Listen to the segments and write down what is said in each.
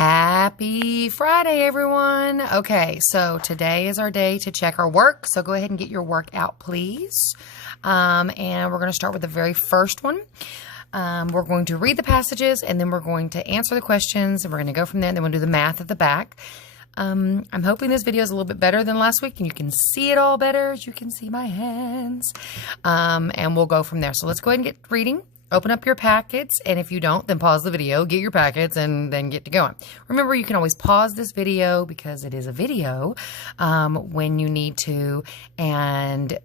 Happy Friday, everyone. Okay, so today is our day to check our work. So go ahead and get your work out, please. And we're going to start with the very first one. We're going to read the passages, and then we're going to answer the questions, and we're going to go from there, and then we'll do the math at the back. I'm hoping this video is a little bit better than last week, and you can see it all better as you can see my hands. And we'll go from there. So let's go ahead and get reading. Open up your packets, and if you don't, then pause the video, get your packets, and then get to going. Remember, you can always pause this video because it is a video when you need to, and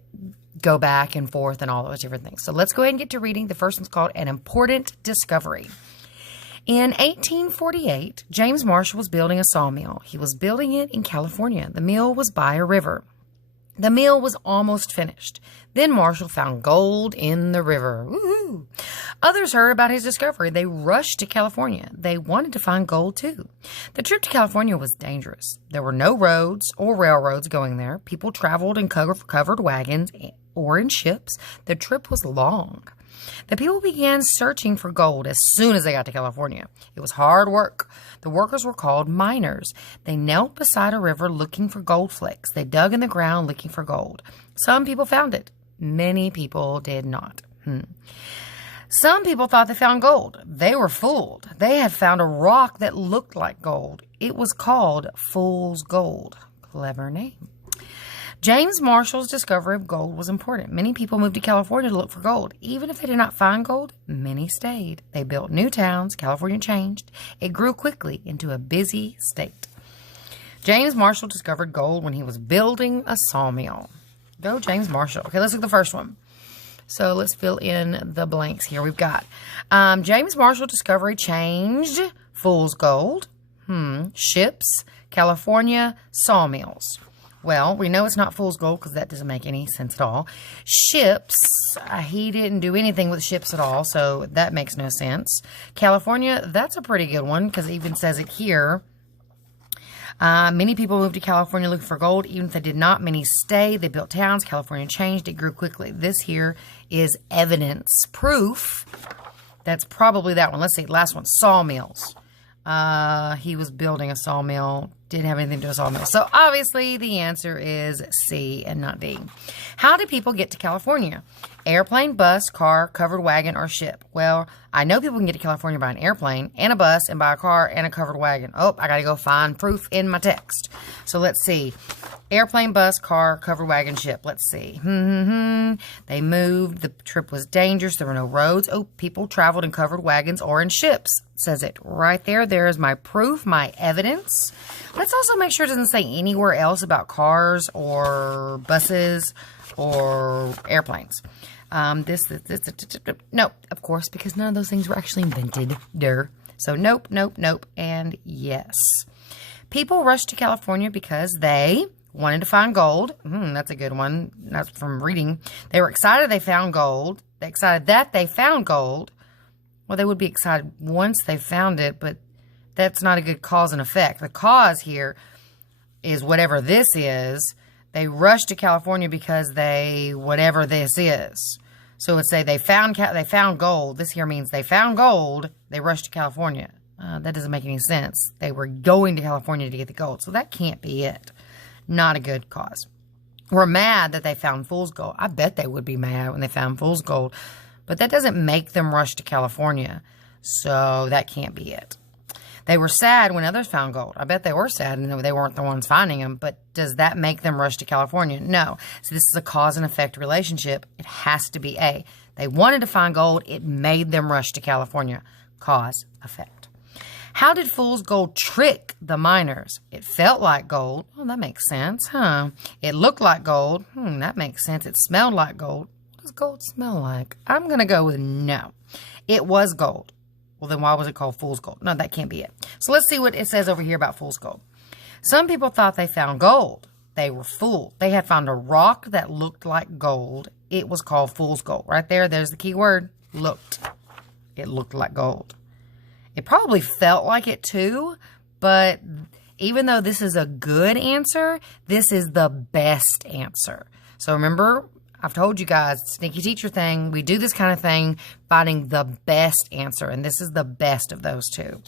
go back and forth and all those different things. So let's go ahead and get to reading. The first one's called An Important Discovery. In 1848, James Marshall was building a sawmill. He was building it in California. The mill was by a river. The mill was almost finished. Then Marshall found gold in the river. Woohoo! Others heard about his discovery. They rushed to California. They wanted to find gold too. The trip to California was dangerous. There were no roads or railroads going there. People traveled in covered wagons or in ships. The trip was long. The people began searching for gold as soon as they got to California. It was hard work. The workers were called miners. They knelt beside a river looking for gold flakes. They dug in the ground looking for gold. Some people found it. Many people did not. Some people thought they found gold. They were fooled. They had found a rock that looked like gold. It was called Fool's Gold. Clever name. James Marshall's discovery of gold was important. Many people moved to California to look for gold. Even if they did not find gold, many stayed. They built new towns. California changed. It grew quickly into a busy state. James Marshall discovered gold when he was building a sawmill. Go James Marshall. Okay, let's look at the first one. So let's fill in the blanks here. We've got James Marshall discovery changed Fool's Gold, ships, California, sawmills. Well, we know it's not Fool's Gold because that doesn't make any sense at all. Ships, he didn't do anything with ships at all, so that makes no sense. California, that's a pretty good one because it even says it here. Many people moved to California looking for gold. Even if they did not, many stayed. They built towns. California changed. It grew quickly. This here is evidence, proof. That's probably that one. Let's see. Last one, sawmills. He was building a sawmill. Didn't have anything to do with a sawmill. So obviously the answer is C and not D. How did people get to California? Airplane, bus, car, covered wagon, or ship? Well, I know people can get to California by an airplane and a bus and by a car and a covered wagon. Oh, I got to go find proof in my text. So let's see. Airplane, bus, car, covered wagon, ship. Let's see. They moved. The trip was dangerous. There were no roads. Oh, people traveled in covered wagons or in ships. It says it right there. There is my proof, my evidence. Let's also make sure it doesn't say anywhere else about cars or buses or airplanes. Nope, of course, because none of those things were actually invented. So nope, and yes. People rushed to California because they wanted to find gold. That's a good one. That's from reading. They were excited they found gold. They excited that they found gold. Well, they would be excited once they found it, but that's not a good cause and effect. The cause here is whatever this is. They rushed to California because whatever this is. So let's say they found gold. This here means they found gold. They rushed to California. That doesn't make any sense. They were going to California to get the gold. So that can't be it. Not a good cause. We're mad that they found Fool's Gold. I bet they would be mad when they found Fool's Gold. But that doesn't make them rush to California. So that can't be it. They were sad when others found gold. I bet they were sad and they weren't the ones finding them. But does that make them rush to California? No. So this is a cause and effect relationship. It has to be A. They wanted to find gold. It made them rush to California. Cause, effect. How did Fool's Gold trick the miners? It felt like gold. Oh, that makes sense, huh? It looked like gold. That makes sense. It smelled like gold. What does gold smell like? I'm going to go with no. It was gold. Well, then why was it called Fool's Gold? No, that can't be it. So let's see what it says over here about Fool's Gold. Some people thought they found gold. They were fooled. They had found a rock that looked like gold. It was called Fool's Gold. Right there, there's the key word, looked. It looked like gold. It probably felt like it too, but even though this is a good answer, this is the best answer. So remember, I've told you guys, sneaky teacher thing, we do this kind of thing, finding the best answer, and this is the best of those two.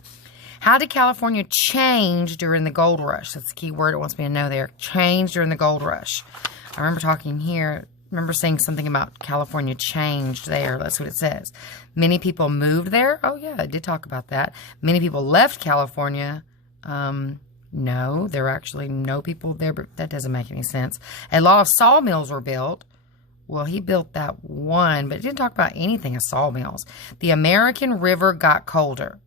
How did California change during the gold rush? That's the key word it wants me to know there. Change during the gold rush. I remember talking here. Remember saying something about California changed there. That's what it says. Many people moved there. Oh, yeah, I did talk about that. Many people left California. No, there were actually no people there, but that doesn't make any sense. A lot of sawmills were built. Well, he built that one, but it didn't talk about anything of sawmills. The American River got colder.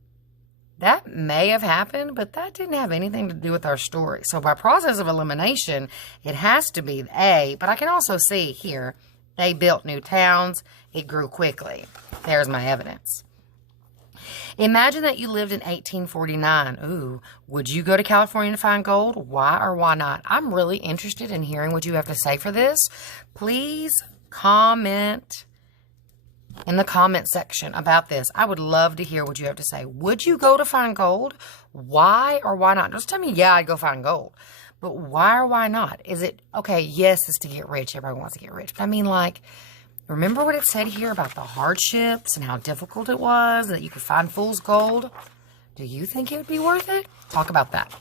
That may have happened, but that didn't have anything to do with our story. So by process of elimination, it has to be A, but I can also see here, they built new towns. It grew quickly. There's my evidence. Imagine that you lived in 1849. Ooh, would you go to California to find gold? Why or why not? I'm really interested in hearing what you have to say for this. Please comment in the comment section about this. I would love to hear what you have to say. Would you go to find gold? Why or why not? Just tell me, yeah, I'd go find gold. But why or why not? Is it, okay, yes, it's to get rich. Everybody wants to get rich. But I mean, like, remember what it said here about the hardships and how difficult it was, that you could find fool's gold? Do you think it would be worth it? Talk about that.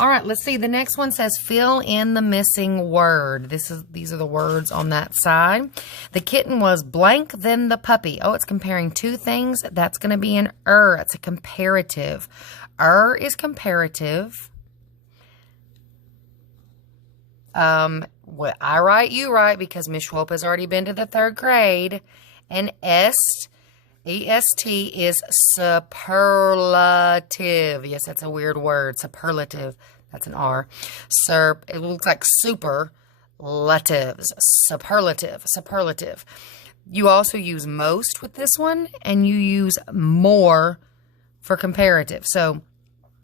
All right, let's see. The next one says, fill in the missing word. These are the words on that side. The kitten was blank, then the puppy. Oh, it's comparing two things. That's going to be an It's a comparative. Is comparative. What I write, you write, because Miss Schwalp has already been to the 3rd grade. And EST is superlative. Yes, that's a weird word. Superlative. That's an R. It looks like superlatives. Superlative. You also use most with this one, and you use more for comparative. So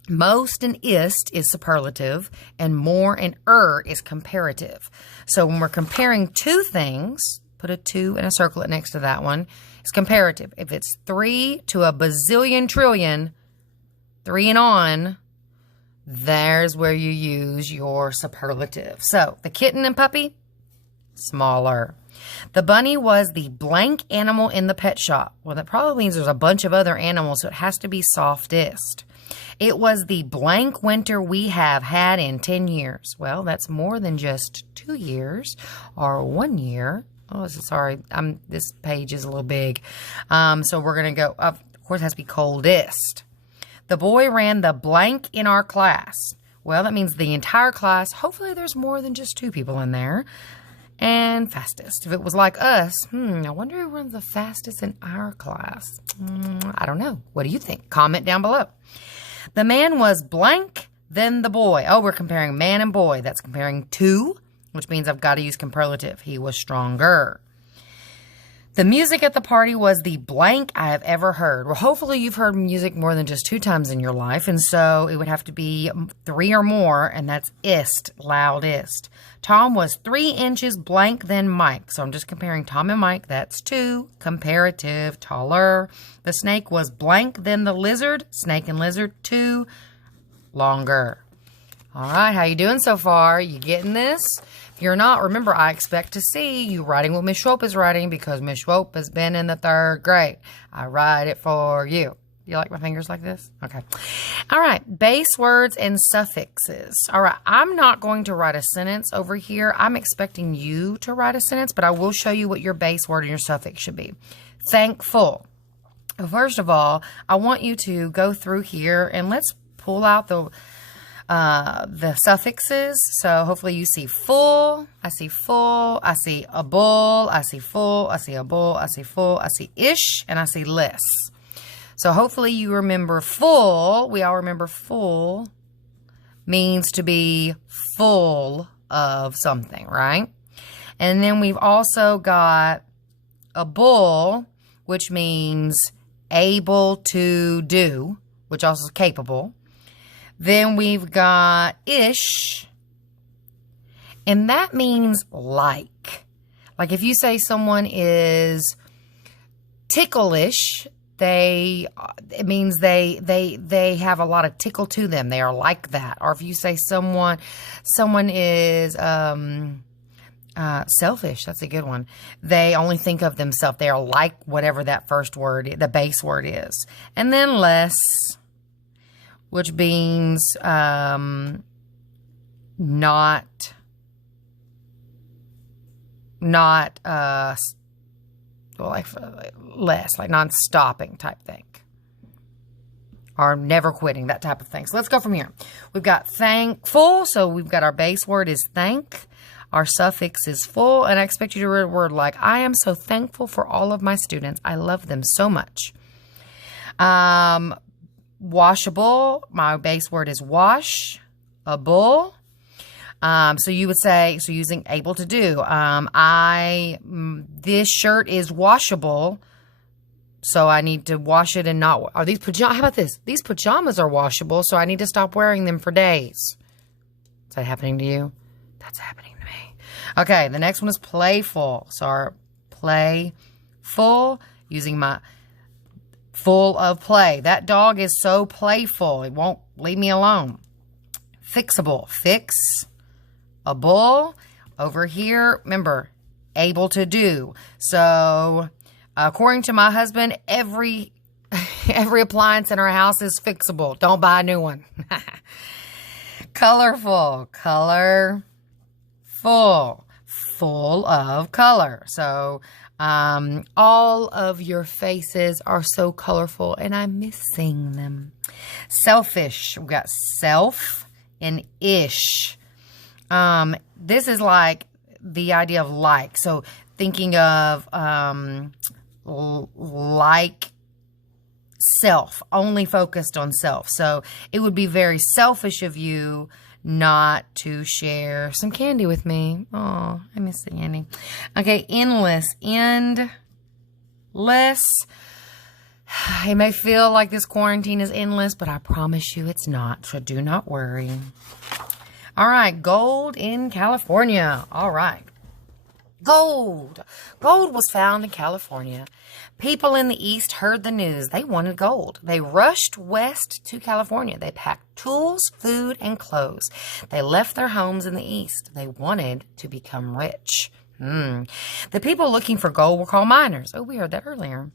most and ist is superlative, and more and is comparative. So when we're comparing two things, put a 2 and a circle it next to that one, it's comparative. If it's 3 to a bazillion trillion, 3 and on, there's where you use your superlative. So the kitten and puppy, smaller. The bunny was the blank animal in the pet shop. Well, that probably means there's a bunch of other animals, so it has to be softest. It was the blank winter we have had in 10 years. Well, that's more than just 2 years or 1 year. Oh, sorry. This page is a little big. So we're going to go, of course, it has to be coldest. The boy ran the blank in our class. Well, that means the entire class. Hopefully there's more than just 2 people in there. And fastest. If it was like us, I wonder who runs the fastest in our class. I don't know. What do you think? Comment down below. The man was blank, then the boy. Oh, we're comparing man and boy. That's comparing 2, which means I've got to use comparative. He was stronger. The music at the party was the blank I have ever heard. Well, hopefully you've heard music more than just 2 times in your life, and so it would have to be 3 or more, and that's ist, loudest. Tom was 3 inches blank than Mike, so I'm just comparing Tom and Mike. That's 2, comparative, taller. The snake was blank than the lizard, snake and lizard, 2, longer. All right, how you doing so far? You getting this? If you're not, remember, I expect to see you writing what Miss Schwalp is writing because Miss Schwalp has been in the 3rd grade. I write it for you. You like my fingers like this? Okay. All right, base words and suffixes. All right, I'm not going to write a sentence over here. I'm expecting you to write a sentence, but I will show you what your base word and your suffix should be. Thankful. First of all, I want you to go through here and let's pull out the suffixes. So hopefully you see full, I see a bull, I see full, I see a bull, I see full, I see ish, and I see less. So hopefully you remember full. We all remember full means to be full of something, right? And then we've also got a bull, which means able to do, which also is capable. Then we've got ish, and that means like. Like if you say someone is ticklish, it means they have a lot of tickle to them. They are like that. Or if you say someone is selfish, that's a good one. They only think of themselves. They are like whatever that first word, the base word is. And then less. which means not like less, like non-stopping type thing. Or never quitting, that type of thing. So let's go from here. We've got thankful. So we've got our base word is thank. Our suffix is full. And I expect you to read a word like, I am so thankful for all of my students. I love them so much. Washable. My base word is wash. A bull. So you would say, so using able to do. This shirt is washable. So I need to wash it and not... Are these pajamas... How about this? These pajamas are washable, so I need to stop wearing them for days. Is that happening to you? That's happening to me. Okay, the next one is playful. So our playful, using my full of play. That dog is so playful. It won't leave me alone. Fixable. Fix. A bull. Over here, remember, able to do. So... according to my husband, every appliance in our house is fixable. Don't buy a new one. Colorful. Colorful. Full of color. So, all of your faces are so colorful, and I'm missing them. Selfish. We've got self and ish. This is like the idea of like. So, thinking of... like self, only focused on self. So it would be very selfish of you not to share some candy with me. Oh, I miss the candy. Okay, endless. Endless. It may feel like this quarantine is endless, but I promise you it's not, so do not worry. All right, gold in California. All right. Gold. Gold was found in California. People in the East heard the news. They wanted gold. They rushed west to California. They packed tools, food, and clothes. They left their homes in the East. They wanted to become rich. The people looking for gold were called miners. Oh, we heard that earlier.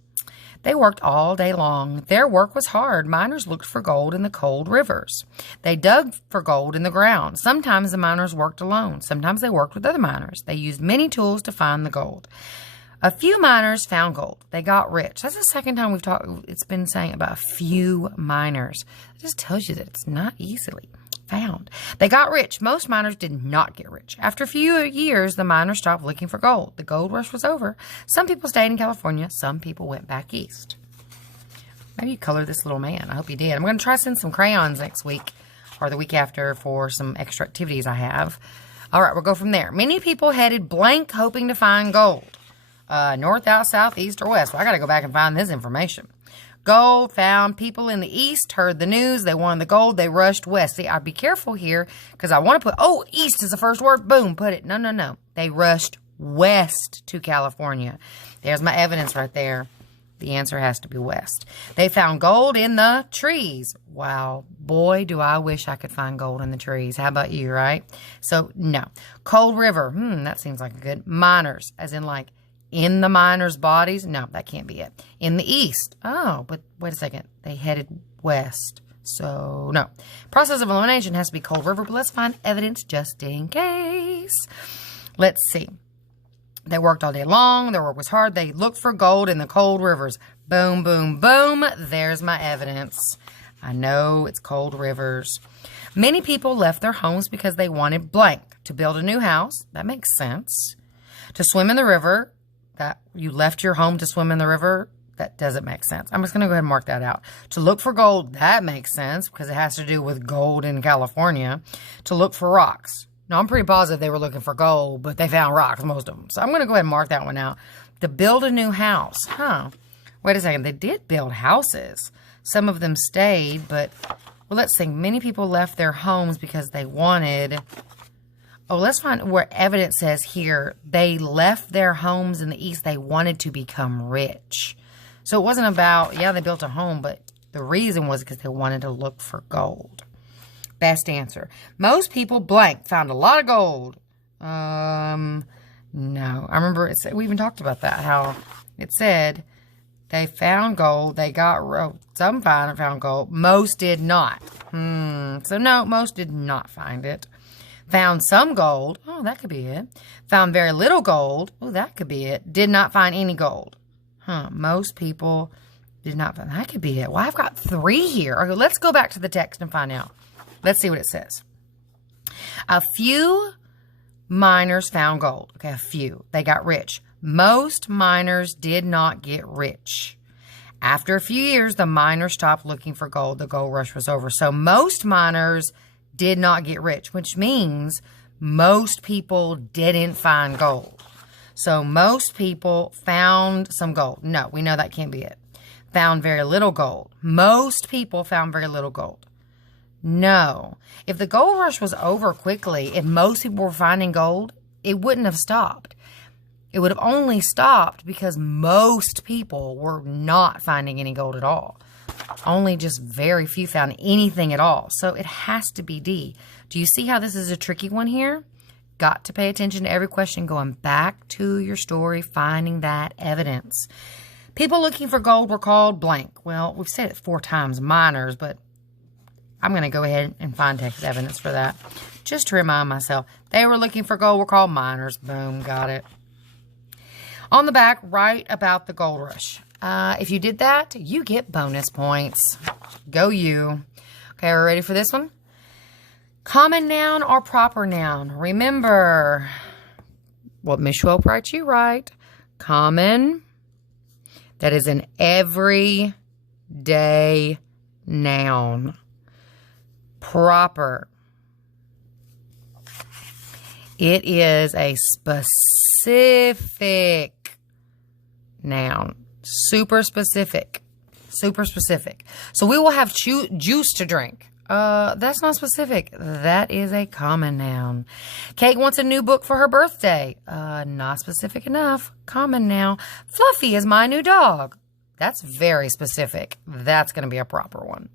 They worked all day long. Their work was hard. Miners looked for gold in the cold rivers. They dug for gold in the ground. Sometimes the miners worked alone. Sometimes they worked with other miners. They used many tools to find the gold. A few miners found gold. They got rich. That's the second time it's been saying about a few miners. It just tells you that it's not easily found. They got rich. Most miners did not get rich. After a few years, the miners stopped looking for gold. The gold rush was over. Some people stayed in California. Some people went back east. Maybe you colored this little man. I hope you did. I'm going to try to send some crayons next week or the week after for some extra activities I have. All right, we'll go from there. Many people headed blank hoping to find gold. North, south, east, or west. Well, I got to go back and find this information. Gold found. People in the East heard the news. They wanted the gold. They rushed west. See, I'd be careful here because I want to put, East is the first word. Boom, put it. No. They rushed west to California. There's my evidence right there. The answer has to be west. They found gold in the trees. Wow, boy, do I wish I could find gold in the trees. How about you, right? So, no. Cold River. That seems like a good. Miners, as in like in the miners' bodies? No, that can't be it. In the East. Oh, but wait a second. They headed west. So, no. Process of elimination has to be Cold River, but let's find evidence just in case. Let's see. They worked all day long. Their work was hard. They looked for gold in the cold rivers. Boom, boom, boom. There's my evidence. I know it's cold rivers. Many people left their homes because they wanted blank. To build a new house. That makes sense. To swim in the river. That you left your home to swim in the river. That doesn't make sense. I'm just going to go ahead and mark that out. To look for gold. That makes sense because it has to do with gold in California. To look for rocks. Now, I'm pretty positive they were looking for gold, but they found rocks, most of them. So I'm going to go ahead and mark that one out. To build a new house. Wait a second. They did build houses. Some of them stayed, but, well, let's see. Many people left their homes because they wanted... Oh, let's find where evidence says here they left their homes in the East. They wanted to become rich. So it wasn't about, they built a home, but the reason was because they wanted to look for gold. Best answer. Most people blank found a lot of gold. No. I remember we even talked about that, how it said They found gold. They got, some found gold. Most did not. So no, most did not find it. Found some gold. Oh, that could be it. Found very little gold. Oh, that could be it. Did not find any gold. Most people did not find. That could be it. Well, I've got 3 here. Okay, let's go back to the text and find out. Let's see what it says. A few miners found gold. Okay, a few. They got rich. Most miners did not get rich. After a few years, the miners stopped looking for gold. The gold rush was over. So most miners did not get rich, which means most people didn't find gold. So most people found some gold. No, we know that can't be it. Found very little gold. Most people found very little gold. No. If the gold rush was over quickly, if most people were finding gold, it wouldn't have stopped. It would have only stopped because most people were not finding any gold at all. Only just very few found anything at all. So it has to be D. Do you see how this is a tricky one here? Got to pay attention to every question, going back to your story, finding that evidence. People looking for gold were called blank. Well, we've said it 4 times, miners, but I'm going to go ahead and find text evidence for that. Just to remind myself, they were looking for gold were called miners. Boom, got it. On the back, write about the gold rush. If you did that, you get bonus points. Go you. Okay, we're ready for this one? Common noun or proper noun? Remember what Miss Schwelp writes, you write. Common, that is an everyday noun. Proper, it is a specific noun. Super specific. Super specific. So we will have juice to drink. That's not specific. That is a common noun. Kate wants a new book for her birthday. Not specific enough. Common noun. Fluffy is my new dog. That's very specific. That's going to be a proper one.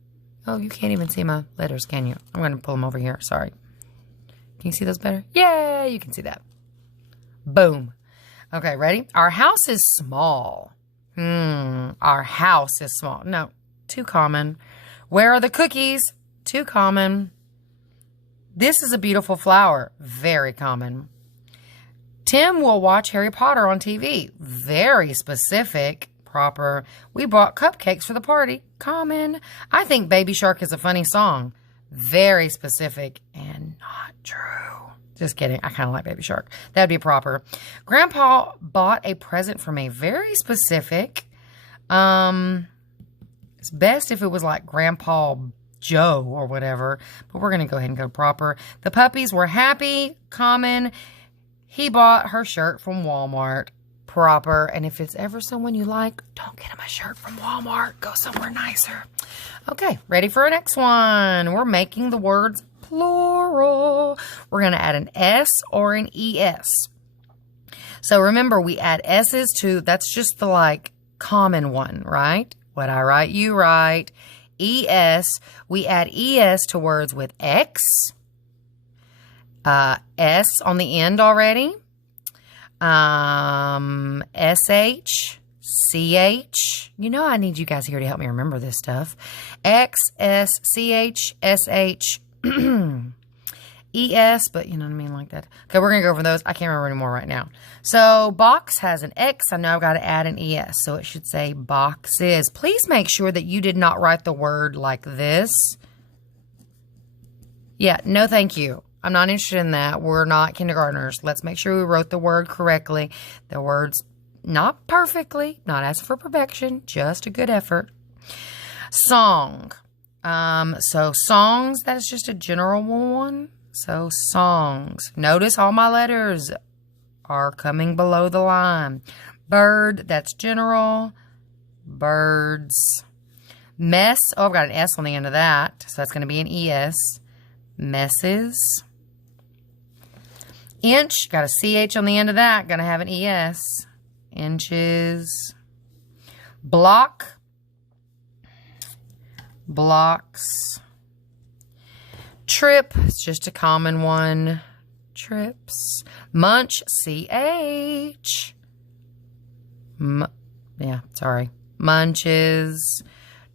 Oh, you can't even see my letters, can you? I'm going to pull them over here. Sorry. Can you see those better? Yeah, you can see that. Boom. Okay, ready? Our house is small. Our house is small. No, too common. Where are the cookies? Too common. This is a beautiful flower. Very common. Tim will watch Harry Potter on TV. Very specific. Proper. We bought cupcakes for the party. Common. I think Baby Shark is a funny song. Very specific and not true. Just kidding. I kind of like Baby Shark. That'd be proper. Grandpa bought a present for me. Very specific. It's best if it was like Grandpa Joe or whatever. But we're going to go ahead and go proper. The puppies were happy. Common. He bought her shirt from Walmart. Proper. And if it's ever someone you like, don't get him a shirt from Walmart. Go somewhere nicer. Okay, ready for our next one. We're making the words plural. We're going to add an S or an ES. So remember, we add S's to, that's just the like common one, right? What I write, you write. ES, we add ES to words with X, S on the end already. SH, CH. You know I need you guys here to help me remember this stuff. X, S, CH, SH, ES, but you know what I mean, like that. Okay, we're going to go over those. I can't remember anymore right now. So box has an X. I know I've got to add an ES, so it should say boxes. Please make sure that you did not write the word like this. Yeah, no thank you. I'm not interested in that. We're not kindergartners. Let's make sure we wrote the word correctly. The word's not perfectly, not asking for perfection, just a good effort. Song. So songs, that is just a general one. So songs. Notice all my letters are coming below the line. Bird, that's general. Birds. Mess. Oh, I've got an S on the end of that. So that's going to be an ES. Messes. Inch, got a CH on the end of that, gonna have an ES. Inches. Block. Blocks. Trip, it's just a common one. Trips. Munch, CH. Yeah, sorry. munches,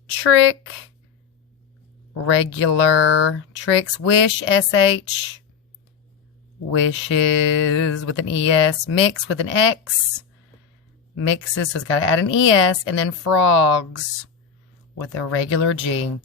trick, regular, tricks, wish, sh, wishes with an es, mix with an x, mixes, so it's got to add an es, and then frogs with a regular g.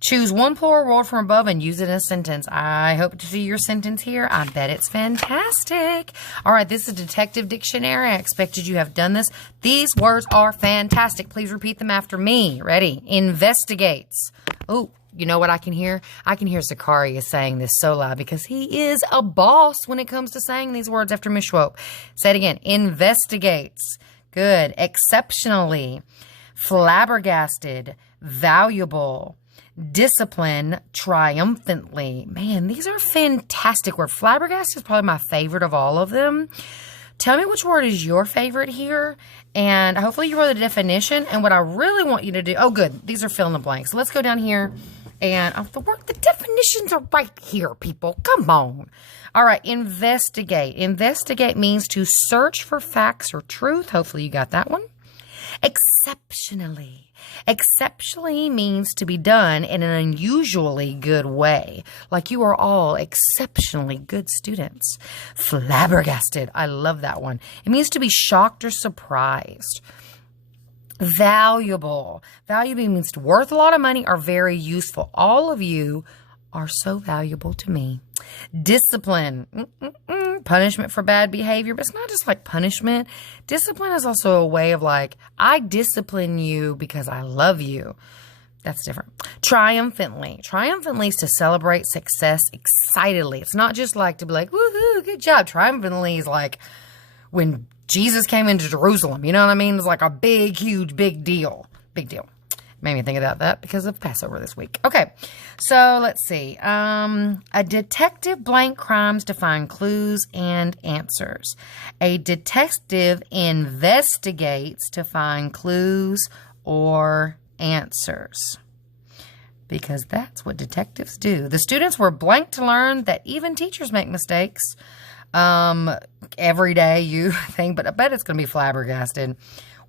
Choose one plural word from above and use it in a sentence. I hope to see your sentence here. I bet it's fantastic. All right, this is Detective Dictionary. I expected you have done this. These words are fantastic. Please repeat them after me. Ready? Investigates. Oh, you know what I can hear? I can hear Zachariah saying this so loud because he is a boss when it comes to saying these words after Miss Schwope. Say it again. Investigates. Good. Exceptionally. Flabbergasted. Valuable. Discipline, triumphantly. Man, these are fantastic words. Flabbergasted is probably my favorite of all of them. Tell me which word is your favorite here, and hopefully you wrote the definition. And what I really want you to do, oh good, these are fill in the blanks. So let's go down here, and the definitions are right here, people. Come on. All right, investigate. Investigate means to search for facts or truth. Hopefully you got that one. Exceptionally. Exceptionally means to be done in an unusually good way. Like you are all exceptionally good students. Flabbergasted. I love that one. It means to be shocked or surprised. Valuable. Valuable means worth a lot of money or very useful. All of you are so valuable to me. Discipline. Punishment for bad behavior, but it's not just like punishment. Discipline is also a way of like, I discipline you because I love you. That's different. Triumphantly. Triumphantly is to celebrate success excitedly. It's not just like to be like, woohoo, good job. Triumphantly is like when Jesus came into Jerusalem. You know what I mean? It's like a big, huge, big deal. Big deal. Made me think about that because of Passover this week. Okay, so let's see. A detective blank crimes to find clues and answers. A detective investigates to find clues or answers. Because that's what detectives do. The students were blank to learn that even teachers make mistakes. Every day you think, but I bet it's going to be flabbergasted.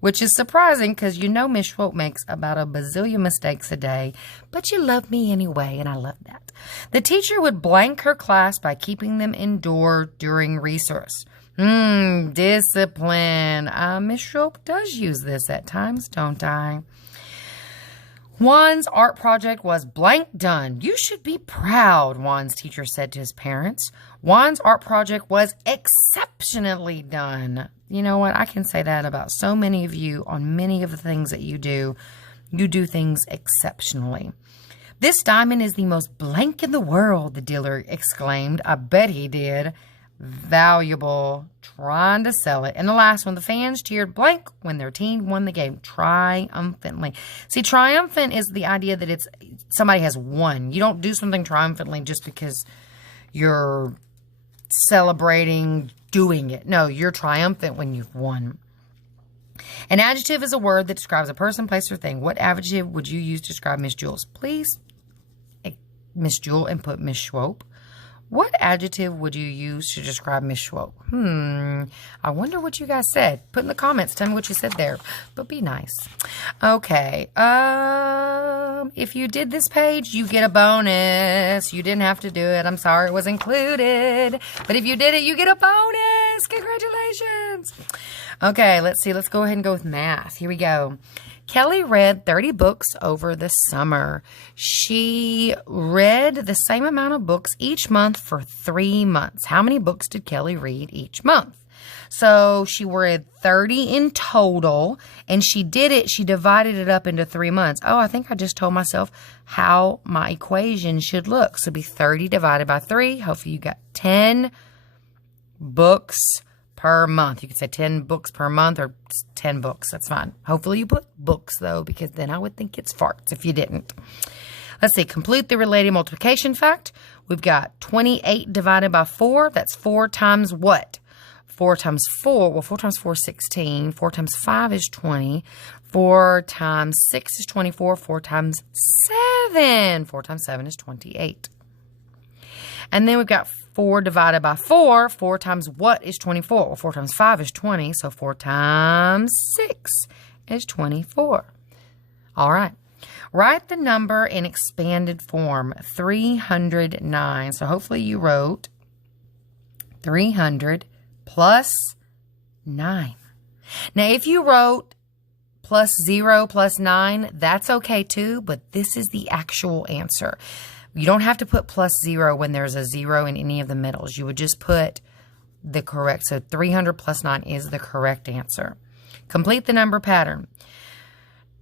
Which is surprising because you know Miss Schwope makes about a bazillion mistakes a day, but you love me anyway, and I love that. The teacher would blank her class by keeping them indoor during recess. Discipline. Miss Schwope does use this at times, don't I? Juan's art project was blank done. You should be proud, Juan's teacher said to his parents. Juan's art project was exceptionally done. You know what? I can say that about so many of you on many of the things that you do. You do things exceptionally. This diamond is the most blank in the world, the dealer exclaimed. I bet he did. Valuable. Trying to sell it. And the last one, the fans cheered blank when their team won the game triumphantly. See, triumphant is the idea that it's somebody has won. You don't do something triumphantly just because you're celebrating doing it. No, you're triumphant when you've won. An adjective is a word that describes a person, place, or thing. What adjective would you use to describe Miss Jules? Please, Miss Jewel, and put Miss Schwope. What adjective would you use to describe Miss Schwope? I wonder what you guys said. Put in the comments. Tell me what you said there. But be nice. Okay. If you did this page, you get a bonus. You didn't have to do it. I'm sorry it was included. But if you did it, you get a bonus. Congratulations. Okay, let's see. Let's go ahead and go with math. Here we go. Kelly read 30 books over the summer. She read the same amount of books each month for 3 months. How many books did Kelly read each month? So she read 30 in total, and she divided it up into 3 months. Oh, I think I just told myself how my equation should look. So it'd be 30 divided by 3. Hopefully you got 10 books per month. You could say 10 books per month or 10 books. That's fine. Hopefully you put books, though, because then I would think it's farts if you didn't. Let's see. Complete the related multiplication fact. We've got 28 divided by 4. That's 4 times what? 4 times 4. Well, 4 times 4 is 16. 4 times 5 is 20. 4 times 6 is 24. 4 times 7. 4 times 7 is 28. And then we've got 4 divided by 4. 4 times what is 24? Well, 4 times 5 is 20. So 4 times 6 is 24. All right. Write the number in expanded form, 309. So hopefully you wrote 300 plus 9. Now, if you wrote plus 0 plus 9, that's okay too, but this is the actual answer. You don't have to put plus 0 when there's a 0 in any of the middles. You would just put the correct. So 300 plus 9 is the correct answer. Complete the number pattern.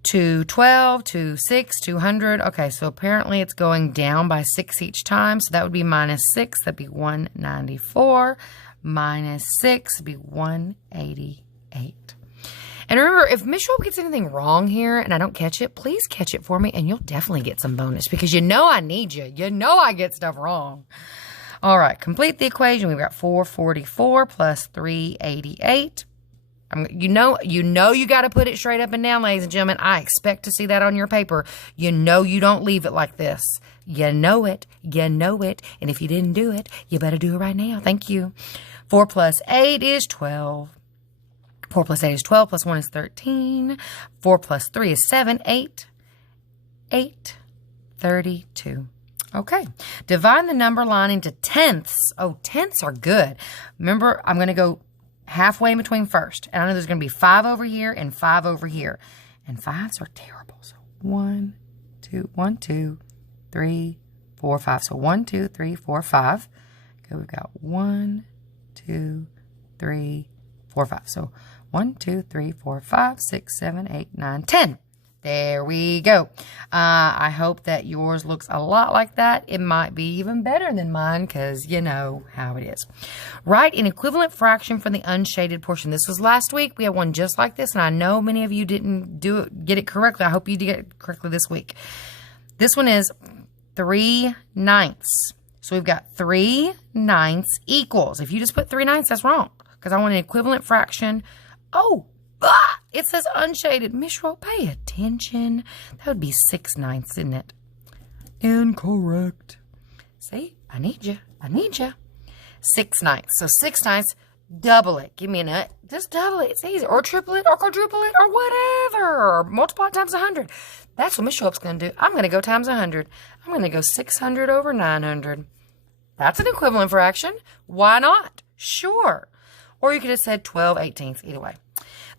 212, 26, 200. Okay, so apparently it's going down by 6 each time. So that would be minus 6. That'd be 194. Minus 6 would be 188. And remember, if Miss Schwab gets anything wrong here and I don't catch it, please catch it for me and you'll definitely get some bonus because you know I need you. You know I get stuff wrong. All right, complete the equation. We've got 444 plus 388. You know you got to put it straight up and down, ladies and gentlemen. I expect to see that on your paper. You know you don't leave it like this. You know it. You know it. And if you didn't do it, you better do it right now. Thank you. 4 plus 8 is 12. 4 plus 8 is 12, plus 1 is 13. 4 plus 3 is 7, 8. 8, 32. Okay. Divide the number line into tenths. Oh, tenths are good. Remember, I'm going to go halfway in between first. And I know there's going to be 5 over here and 5 over here. And 5s are terrible. So 1, 2, 3, 4, 5. So 1, 2, 3, 4, 5. Okay, we've got 1, 2, 3, 4, 5. So 1, 2, 3, 4, 5, 6, 7, 8, 9, 10. There we go. I hope that yours looks a lot like that. It might be even better than mine because you know how it is. Write an equivalent fraction for the unshaded portion. This was last week. We had one just like this, and I know many of you didn't get it correctly. I hope you did it correctly this week. This one is 3/9. So we've got 3/9 equals. If you just put 3/9, that's wrong because I want an equivalent fraction. Oh, it says unshaded. Miss Schwab, pay attention. That would be 6/9, isn't it? Incorrect. See, I need you. 6/9. So 6/9, double it. Give me a just double it. It's easy. Or triple it, or quadruple it, or whatever. Or multiply it times 100. That's what Miss Schwab's going to do. I'm going to go times 100. I'm going to go 600 over 900. That's an equivalent fraction. Why not? Sure. Or you could have said 12/18. Either way.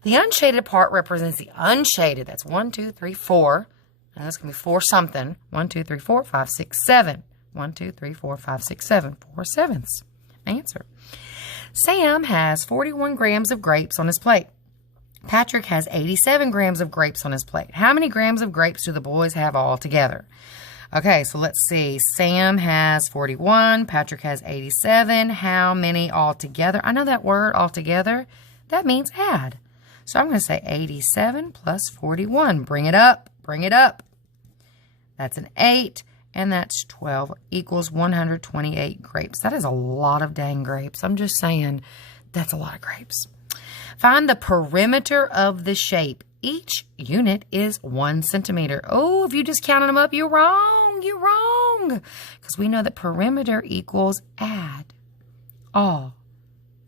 The unshaded part represents the unshaded. That's 1, 2, 3, 4. And that's going to be 4 something. 1, 2, 3, 4, 5, 6, 7. 1, 2, 3, 4, 5, 6, 7. 4 sevenths. Answer. Sam has 41 grams of grapes on his plate. Patrick has 87 grams of grapes on his plate. How many grams of grapes do the boys have all together? Okay, so let's see. Sam has 41. Patrick has 87. How many altogether? I know that word altogether. That means add. So I'm going to say 87 plus 41. Bring it up. Bring it up. That's an 8. And that's 12 equals 128 grapes. That is a lot of dang grapes. I'm just saying that's a lot of grapes. Find the perimeter of the shape. Each unit is 1 centimeter. Oh, if you just counted them up, you're wrong. You're wrong. Because we know that perimeter equals add all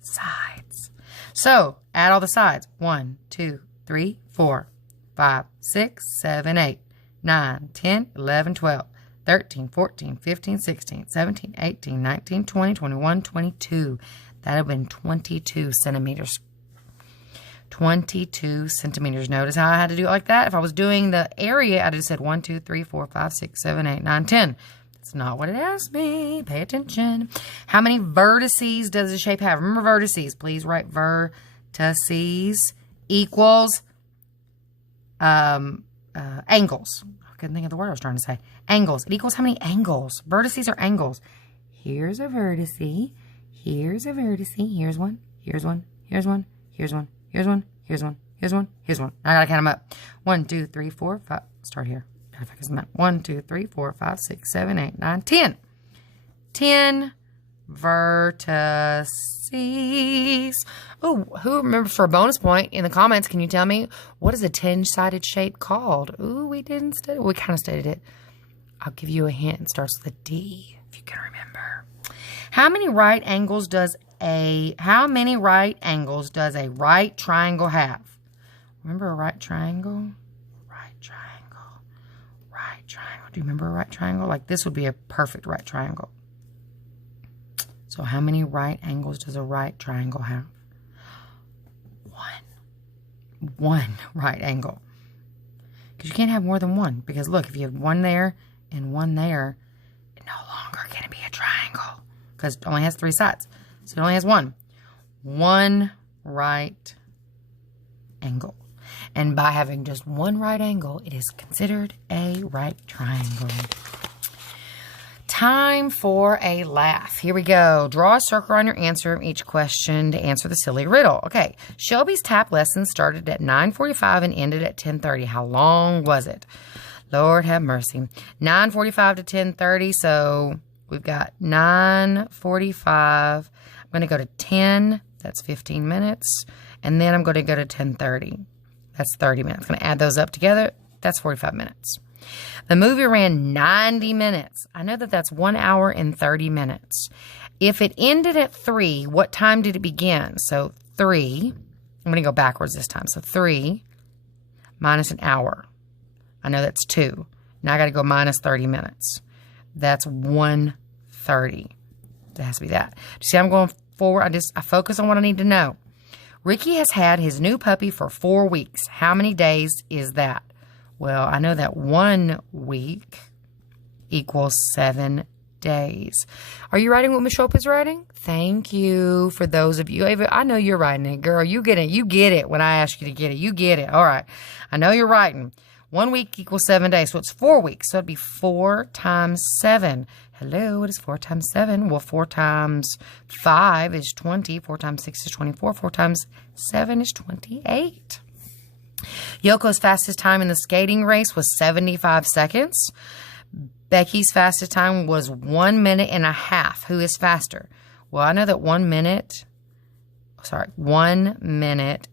sides. So, add all the sides. 1, 2, 3, 4, 5, 6, 7, 8, 9, 10, 11, 12, 13, 14, 15, 16, 17, 18, 19, 20, 21, 22. That would have been 22 centimeters. 22 centimeters. Notice how I had to do it like that? If I was doing the area, I'd have said 1, 2, 3, 4, 5, 6, 7, 8, 9, 10. That's not what it asked me. Pay attention. How many vertices does the shape have? Remember vertices. Please write vertices equals angles. I couldn't think of the word I was trying to say. Angles. It equals how many angles? Vertices are angles. Here's a vertice. Here's a vertice. Here's one. Here's one. Here's one. Here's one. Here's one. Here's one. Here's one. Here's one. I gotta count them up. 1, 2, 3, 4, 5. Start here. 1, 2, 3, 4, 5, 6, 7, 8, 9, 10. 10 vertices. Oh, who remembers for a bonus point in the comments? Can you tell me what is a 10-sided shape called? Ooh, we didn't study. We kind of studied it. I'll give you a hint. It starts with a D, if you can remember. How many right angles does a right triangle have? Remember a right triangle? Right triangle. Right triangle. Do you remember a right triangle? Like this would be a perfect right triangle. So how many right angles does a right triangle have? One right angle. Because you can't have more than one. Because look, if you have one there and one there, it no longer can be a triangle. Because it only has 3 sides. So it only has one. One right angle. And by having just one right angle, it is considered a right triangle. Time for a laugh. Here we go. Draw a circle on your answer of each question to answer the silly riddle. Okay. Shelby's tap lesson started at 9:45 and ended at 10:30. How long was it? Lord have mercy. 9:45 to 10:30. So we've got 9:45. I'm going to go to 10. That's 15 minutes. And then I'm going to go to 10:30. That's 30 minutes. I'm going to add those up together. That's 45 minutes. The movie ran 90 minutes. I know that that's 1 hour and 30 minutes. If it ended at 3, what time did it begin? So 3, I'm going to go backwards this time. So 3 minus an hour. I know that's 2. Now I got to go minus 30 minutes. That's 1:30. That has to be that. See, I'm going forward. I focus on what I need to know. Ricky has had his new puppy for 4 weeks. How many days is that? Well, I know that 1 week equals 7 days. Are you writing what Miss Shope is writing? Thank you for those of you. I know you're writing it, girl. You get it. You get it when I ask you to get it. You get it. All right. I know you're writing. 1 week equals 7 days. So it's 4 weeks. So it'd be 4 times 7. Hello, what is 4 times 7? Well, 4 times 5 is 20. 4 times 6 is 24. 4 times 7 is 28. Yoko's fastest time in the skating race was 75 seconds. Becky's fastest time was 1 minute and a half. Who is faster? Well, I know that 1 minute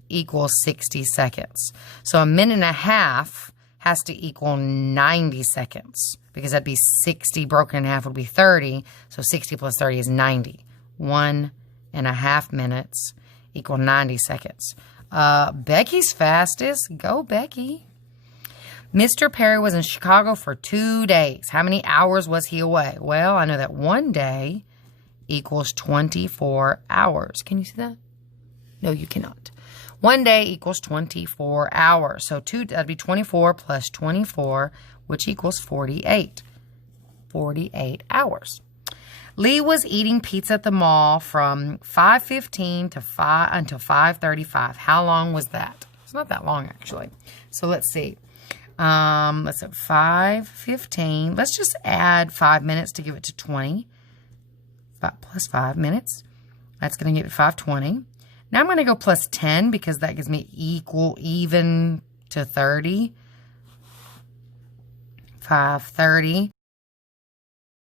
equals 60 seconds. So a minute and a half has to equal 90 seconds because that'd be 60 broken in half would be 30. So 60 plus 30 is 90. 1.5 minutes equal 90 seconds. Becky's fastest. Go, Becky. Mr. Perry was in Chicago for 2 days. How many hours was he away? Well, I know that 1 day equals 24 hours. Can you see that? No, you cannot. 1 day equals 24 hours. So that'd be 24 plus 24, which equals 48. 48 hours. Lee was eating pizza at the mall from 5:15 to 5 until 5:35. How long was that? It's not that long, actually. So let's see. Let's say 5:15. Let's just add 5 minutes to give it to 20. 5 plus 5 minutes. That's going to give it 5:20. Now I'm going to go plus 10 because that gives me even to 30. 5:30.